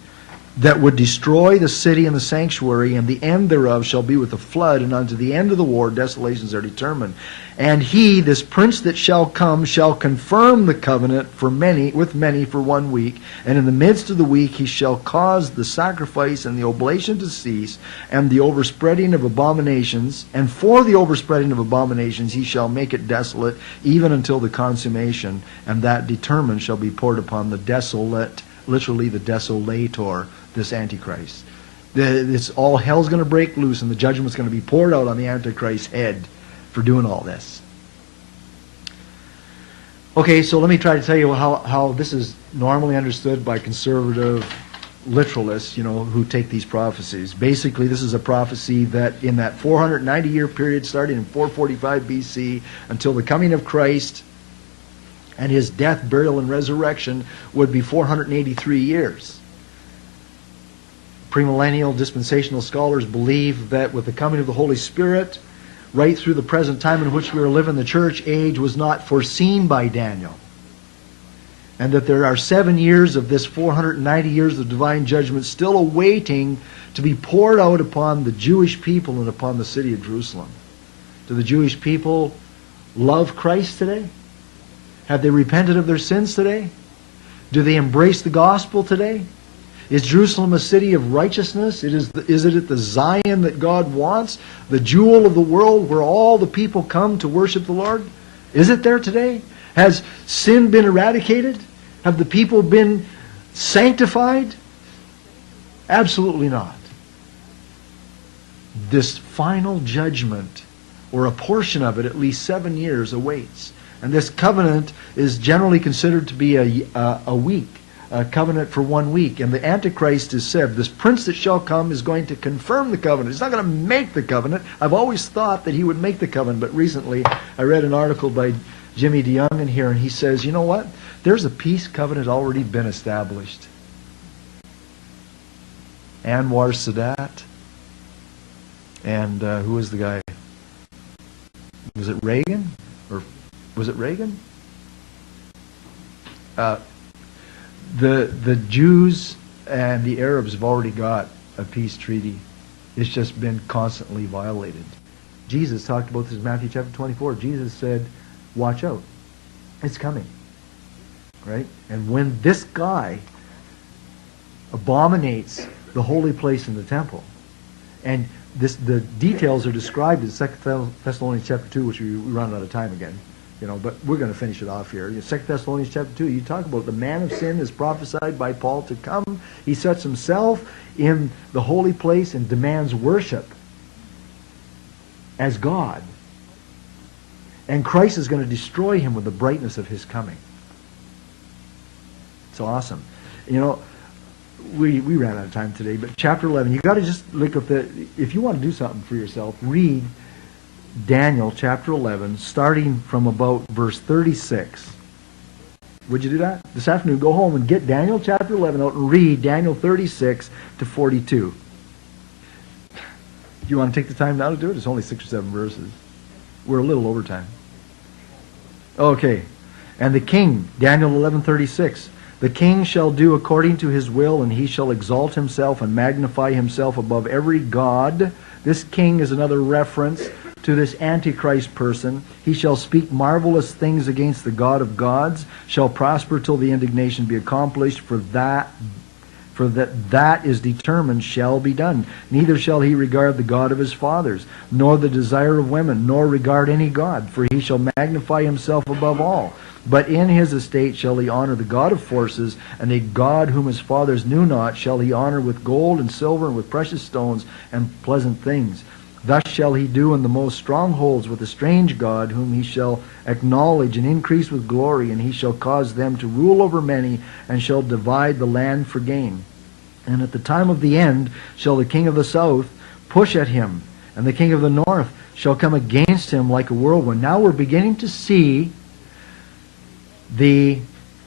That would destroy the city and the sanctuary, and the end thereof shall be with a flood, and unto the end of the war desolations are determined. And he, this prince that shall come, shall confirm the covenant with many for 1 week, and in the midst of the week he shall cause the sacrifice and the oblation to cease, and the overspreading of abominations, and for the overspreading of abominations he shall make it desolate, even until the consummation, and that determined shall be poured upon the desolate, literally the desolator, this Antichrist. It's all hell's going to break loose, and the judgment's going to be poured out on the Antichrist's head for doing all this. Okay, so let me try to tell you how this is normally understood by conservative literalists, who take these prophecies. Basically, this is a prophecy that in that 490-year period starting in 445 BC until the coming of Christ and his death, burial, and resurrection would be 483 years. Premillennial dispensational scholars believe that with the coming of the Holy Spirit, right through the present time in which we are living, the church age was not foreseen by Daniel. And that there are 7 years of this 490 years of divine judgment still awaiting to be poured out upon the Jewish people and upon the city of Jerusalem. Do the Jewish people love Christ today? Have they repented of their sins today? Do they embrace the gospel today? Is Jerusalem a city of righteousness? Is it the Zion that God wants? The jewel of the world where all the people come to worship the Lord? Is it there today? Has sin been eradicated? Have the people been sanctified? Absolutely not. This final judgment, or a portion of it, at least 7 years, awaits. And this covenant is generally considered to be a week. A covenant for 1 week. And the Antichrist is said, this prince that shall come is going to confirm the covenant. He's not going to make the covenant. I've always thought that he would make the covenant, but recently I read an article by Jimmy DeYoung in here, and he says, you know what? There's a peace covenant already been established. Anwar Sadat. And who was the guy? Was it Reagan? Or was it Reagan? The Jews and the Arabs have already got a peace treaty. It's just been constantly violated. Jesus talked about this in Matthew chapter 24. Jesus said, watch out. It's coming. Right? And when this guy abominates the holy place in the temple, and the details are described in 2 Thessalonians chapter 2, which we run out of time again. But we're going to finish it off here. 2 Thessalonians chapter 2, you talk about the man of sin is prophesied by Paul to come. He sets himself in the holy place and demands worship as God. And Christ is going to destroy him with the brightness of his coming. It's awesome. We ran out of time today, but chapter 11, you got to just look up if you want to do something for yourself, read Daniel chapter 11, starting from about verse 36. Would you do that? This afternoon, go home and get Daniel chapter 11 out and read Daniel 36 to 42. Do you want to take the time now to do it? It's only 6 or 7 verses. We're a little over time. Okay. And the king, Daniel 11:36. The king shall do according to his will, and he shall exalt himself and magnify himself above every god. This king is another reference to this Antichrist person. He shall speak marvelous things against the God of gods, shall prosper till the indignation be accomplished, for that is determined shall be done. Neither shall he regard the God of his fathers, nor the desire of women, nor regard any God, for he shall magnify himself above all. But in his estate shall he honor the God of forces, and a God whom his fathers knew not shall he honor with gold and silver and with precious stones and pleasant things. Thus shall he do in the most strongholds with a strange God, whom he shall acknowledge and increase with glory, and he shall cause them to rule over many, and shall divide the land for gain. And at the time of the end shall the king of the south push at him, and the king of the north shall come against him like a whirlwind. Now we're beginning to see the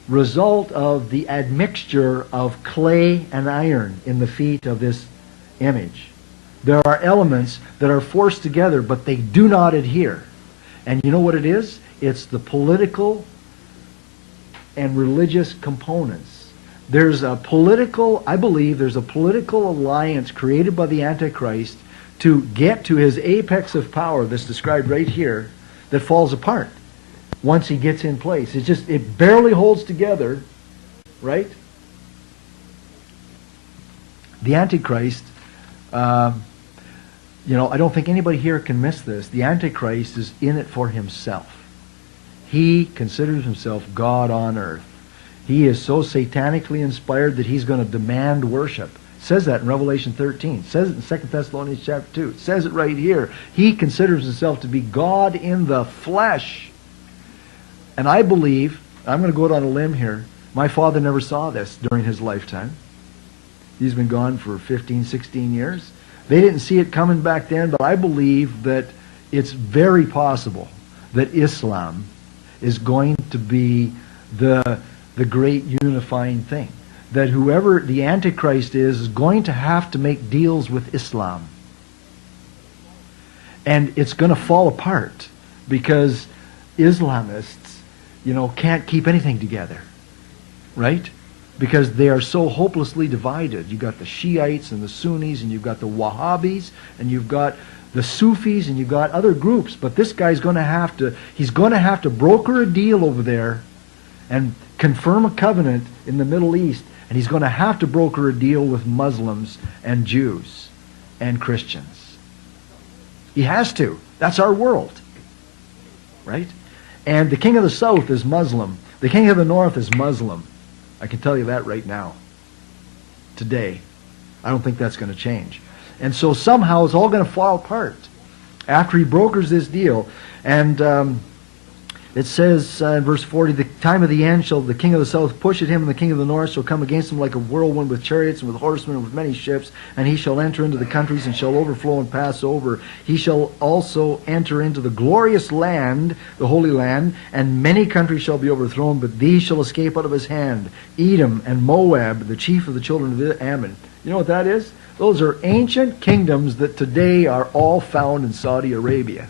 result of the admixture of clay and iron in the feet of this image. There are elements that are forced together, but they do not adhere. And you know what it is? It's the political and religious components. I believe there's a political alliance created by the Antichrist to get to his apex of power that's described right here that falls apart once he gets in place. It barely holds together, right? The Antichrist, I don't think anybody here can miss this. The Antichrist is in it for himself. He considers himself God on earth. He is so satanically inspired that he's going to demand worship. It says that in Revelation 13. It says it in 2 Thessalonians chapter 2. It says it right here. He considers himself to be God in the flesh. And I believe, I'm going to go out on a limb here, my father never saw this during his lifetime. He's been gone for 15, 16 years. They didn't see it coming back then, but I believe that it's very possible that Islam is going to be the great unifying thing. That whoever the Antichrist is going to have to make deals with Islam. And it's going to fall apart because Islamists, can't keep anything together. Right? Because they are so hopelessly divided. You've got the Shiites and the Sunnis, and you've got the Wahhabis, and you've got the Sufis, and you've got other groups. But this guy's going to have to broker a deal over there and confirm a covenant in the Middle East, and he's going to have to broker a deal with Muslims and Jews and Christians. He has to. That's our world. Right? And the king of the south is Muslim. The king of the north is Muslim. I can tell you that right now. Today. I don't think that's going to change. And so somehow it's all going to fall apart after he brokers this deal. And it says in verse 40, the time of the end shall the king of the south push at him, and the king of the north shall come against him like a whirlwind with chariots and with horsemen and with many ships, and he shall enter into the countries and shall overflow and pass over. He shall also enter into the glorious land, the holy land, and many countries shall be overthrown, but these shall escape out of his hand. Edom and Moab, the chief of the children of Ammon. You know what that is? Those are ancient kingdoms that today are all found in Saudi Arabia.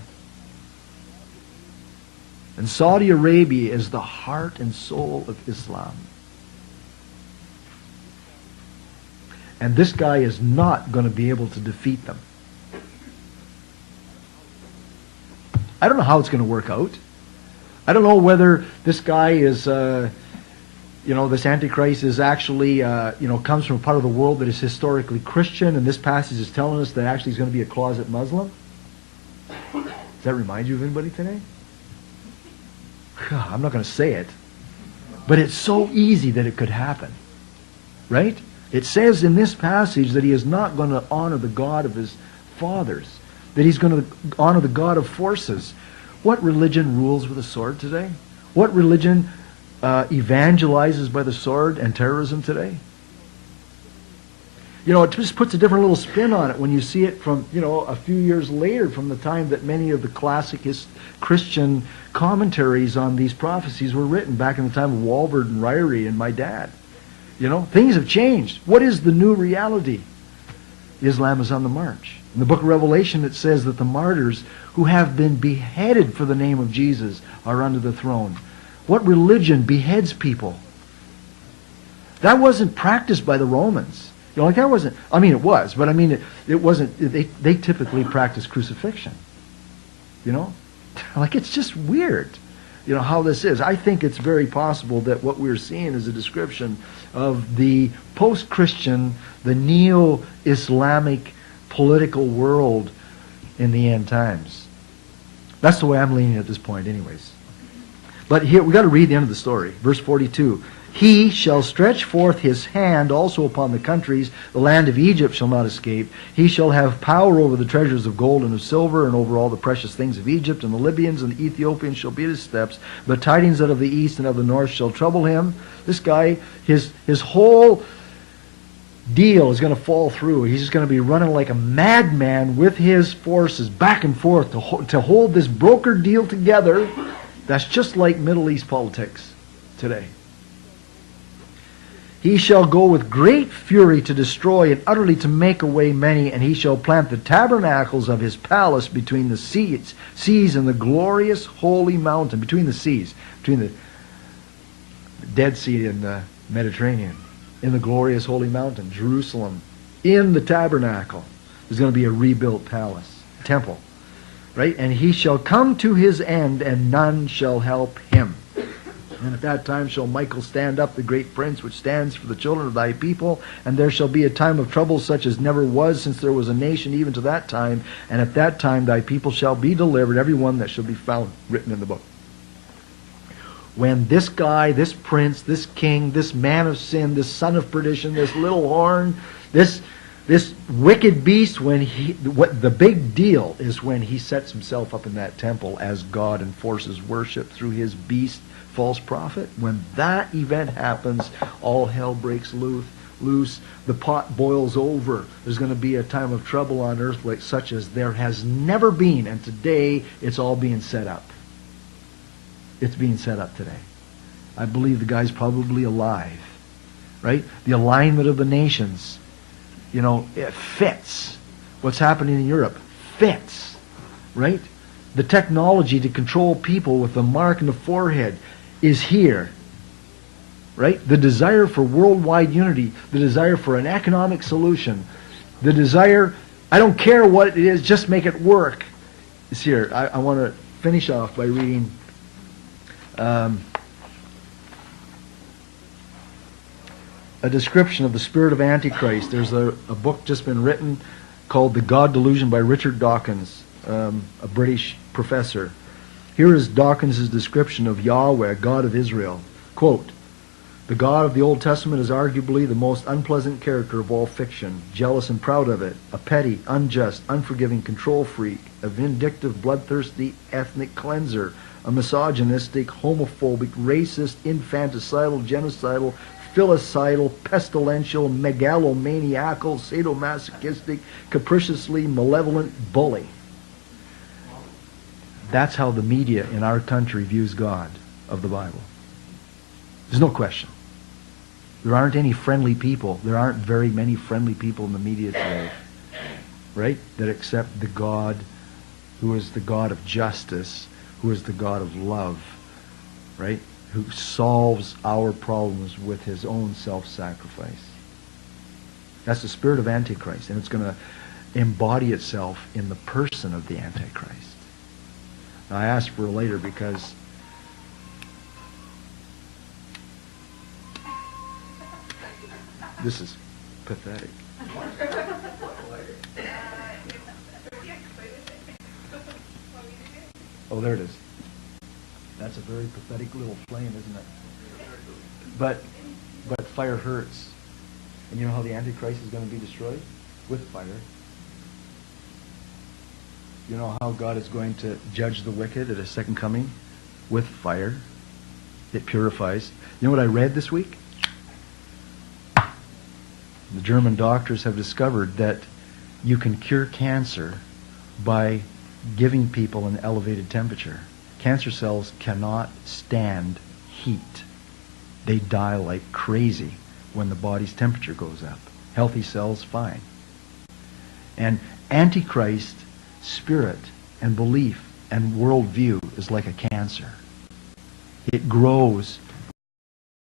And Saudi Arabia is the heart and soul of Islam. And this guy is not going to be able to defeat them. I don't know how it's going to work out. I don't know whether this guy is, this Antichrist is actually, comes from a part of the world that is historically Christian, and this passage is telling us that actually he's going to be a closet Muslim. Does that remind you of anybody today? I'm not going to say it, but it's so easy that it could happen, right? It says in this passage that he is not going to honor the God of his fathers, that he's going to honor the God of forces. What religion rules with a sword today? What religion evangelizes by the sword and terrorism today? It just puts a different little spin on it when you see it from, a few years later from the time that many of the classic Christian commentaries on these prophecies were written back in the time of Walbert and Ryrie and my dad. Things have changed. What is the new reality? Islam is on the march. In the book of Revelation it says that the martyrs who have been beheaded for the name of Jesus are under the throne. What religion beheads people? That wasn't practiced by the Romans. That wasn't, it was, but it wasn't, they typically practice crucifixion. It's just weird, how this is. I think it's very possible that what we're seeing is a description of the post-Christian, the neo-Islamic political world in the end times. That's the way I'm leaning at this point anyways. But here, we've got to read the end of the story. Verse 42. He shall stretch forth his hand also upon the countries. The land of Egypt shall not escape. He shall have power over the treasures of gold and of silver, and over all the precious things of Egypt. And the Libyans and the Ethiopians shall be at his steps. But tidings out of the east and of the north shall trouble him. This guy, his whole deal is going to fall through. He's just going to be running like a madman with his forces back and forth to hold this broker deal together. That's just like Middle East politics today. He shall go with great fury to destroy and utterly to make away many, and he shall plant the tabernacles of his palace between the seas and the glorious holy mountain, between the seas, between the Dead Sea and the Mediterranean, in the glorious holy mountain, Jerusalem, in the tabernacle. There's going to be a rebuilt palace, temple, right? And he shall come to his end, and none shall help him. And at that time shall Michael stand up, the great prince, which stands for the children of thy people. And there shall be a time of trouble such as never was since there was a nation even to that time. And at that time thy people shall be delivered, every one that shall be found written in the book. When this guy, this prince, this king, this man of sin, this son of perdition, this little horn, this wicked beast, what the big deal is when he sets himself up in that temple as God and forces worship through his beast, false prophet. When that event happens, all hell breaks loose. The pot boils over. There's going to be a time of trouble on earth like such as there has never been, and today it's all being set up. It's being set up today. I believe the guy's probably alive, right? The alignment of the nations, it fits. What's happening in Europe fits, right? The technology to control people with the mark in the forehead is here, right? The desire for worldwide unity, the desire for an economic solution, the desire, I don't care what it is, just make it work, is here. I want to finish off by reading a description of the spirit of Antichrist. There's a book just been written called The God Delusion by Richard Dawkins, a British professor. Here is Dawkins' description of Yahweh, God of Israel. Quote, "The God of the Old Testament is arguably the most unpleasant character of all fiction, jealous and proud of it, a petty, unjust, unforgiving control freak, a vindictive, bloodthirsty ethnic cleanser, a misogynistic, homophobic, racist, infanticidal, genocidal, filicidal, pestilential, megalomaniacal, sadomasochistic, capriciously malevolent bully." That's how the media in our country views God of the Bible. There's no question. There aren't any friendly people. There aren't very many friendly people in the media today, right? That accept the God who is the God of justice, who is the God of love, right? Who solves our problems with his own self-sacrifice. That's the spirit of Antichrist, and it's going to embody itself in the person of the Antichrist. Now, I asked for it later because this is pathetic. Oh, there it is. That's a very pathetic little flame, isn't it? But fire hurts. And you know how the Antichrist is going to be destroyed? With fire. You know how God is going to judge the wicked at his second coming? With fire. It purifies. You know what I read this week? The German doctors have discovered that you can cure cancer by giving people an elevated temperature. Cancer cells cannot stand heat. They die like crazy when the body's temperature goes up. Healthy cells, fine. And Antichrist spirit and belief and worldview is like a cancer. It grows